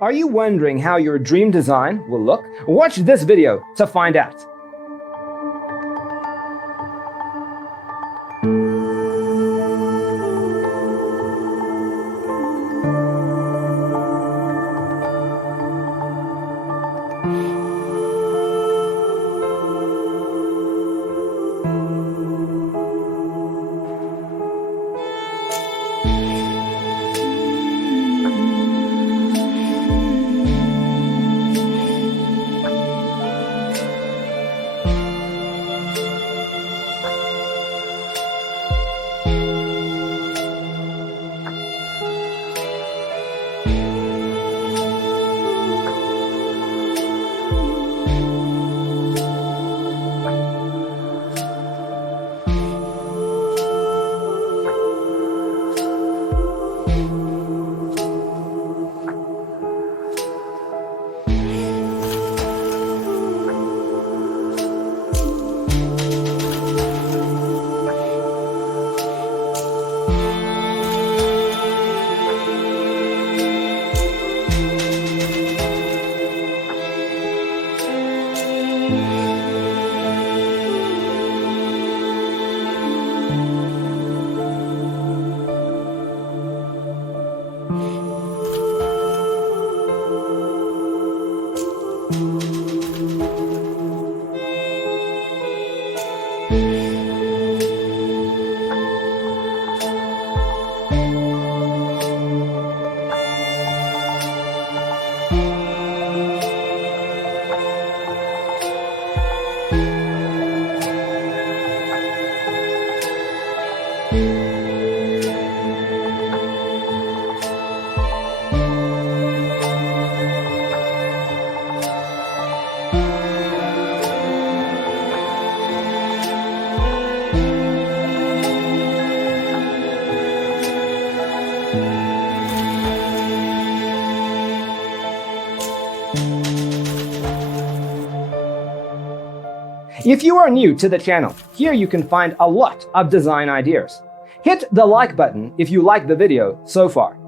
Are you wondering how your dream design will look? Watch this video to find out. If you are new to the channel, here you can find a lot of design ideas. Hit the like button if you like the video so far.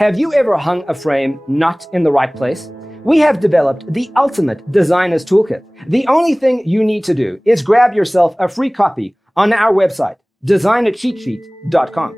Have you ever hung a frame not in the right place? We have developed the ultimate designer's toolkit. The only thing you need to do is grab yourself a free copy on our website, designercheatsheet.com.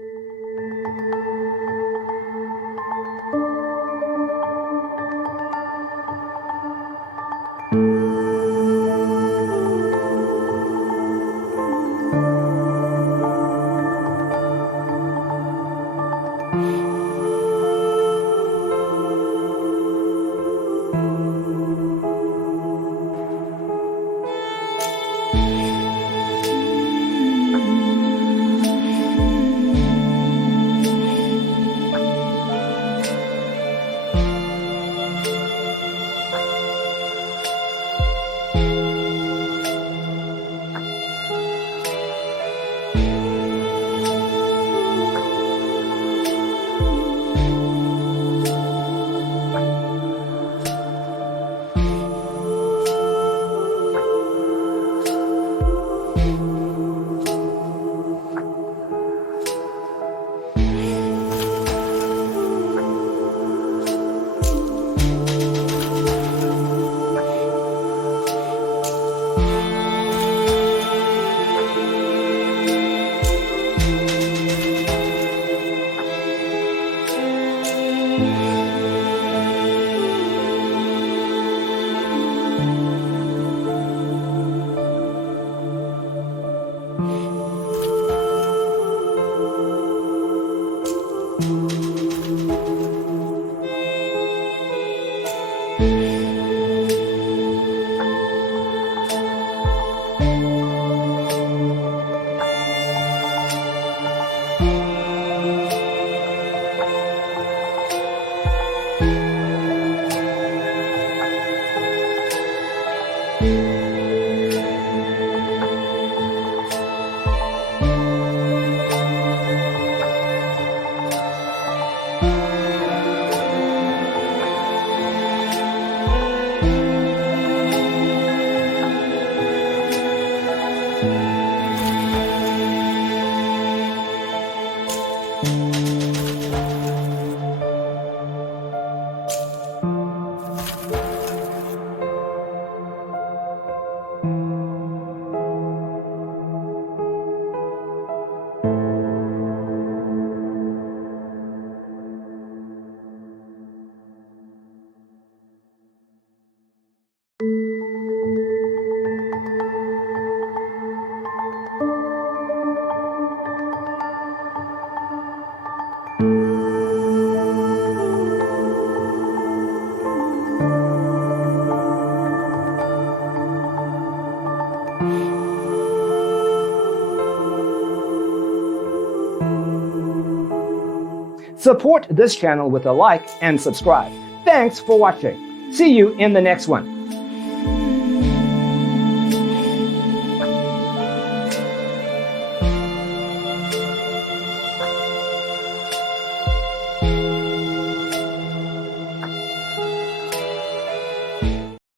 Support this channel with a like and subscribe. Thanks for watching. See you in the next one.